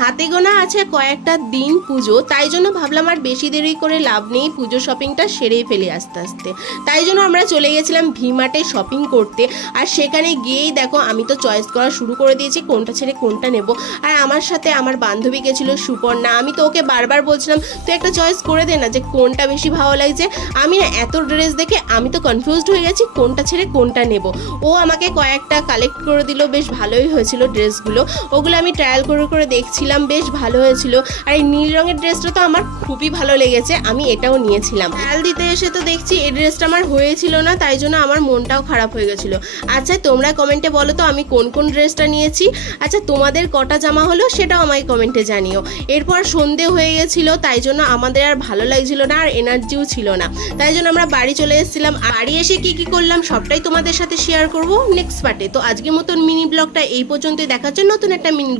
হাতে গোনা আছে কয়েকটা দিন পুজো, তাই জন্য ভাবলাম আর বেশি দেরি করে লাভ নেই, পুজো শপিংটা সেরেই ফেলি আস্তে আস্তে। তাই জন্য আমরা চলে গেছিলাম ভি-মার্টে শপিং করতে। আর সেখানে গিয়েই দেখো আমি তো চয়েস করা শুরু করে দিয়েছি কোনটা ছেড়ে কোনটা নেব। আর আমার সাথে আমার বান্ধবী গেছিলো সুপর্ণা। আমি তো ওকে বারবার বলছিলাম তুই একটা চয়েস করে দে না, যে কোনটা বেশি ভালো লাগছে। আমি না এত ড্রেস দেখে আমি তো কনফিউজড হয়ে গেছি কোনটা ছেড়ে কোনটা নেব। ও আমাকে কয়েকটা কালেক্ট করে দিল, বেশ ভালোই হয়েছিল ড্রেসগুলো। ওগুলো আমি ট্রায়াল করে করে দেখছিলাম, বেশ ভালো হয়েছিল। আর এই নীল রঙের ড্রেসটা তো আমার খুবই ভালো লেগেছে, আমি এটাও নিয়েছিলাম। ট্রায়াল দিতে এসে তো দেখছি এই ড্রেসটা আমার হয়েছিল না, তাই জন্য আমার মনটাও খারাপ হয়ে গেছিলো। আচ্ছা তোমরা কমেন্টে বলো তো আমি কোন কোন ড্রেসটা নিয়েছি। আচ্ছা তোমাদের কটা জামা হলো সেটাও আমাকে কমেন্টে জানিও। এরপর সন্ধে হয়ে গেছিলো, তাই জন্য আমাদের আর ভালো লাগছিল না, আর এনার্জিও ছিল না। তাই জন্য আমরা বাড়ি চলে এসেছিলাম। বাড়ি এসে কি কি করলাম সবটাই তোমাদের সাথে শেয়ার করব নেক্সট পার্টে। তো আজকের মতন মিনি ব্লগটা এই পর্যন্তই, দেখার জন্য নতুন একটা মিনি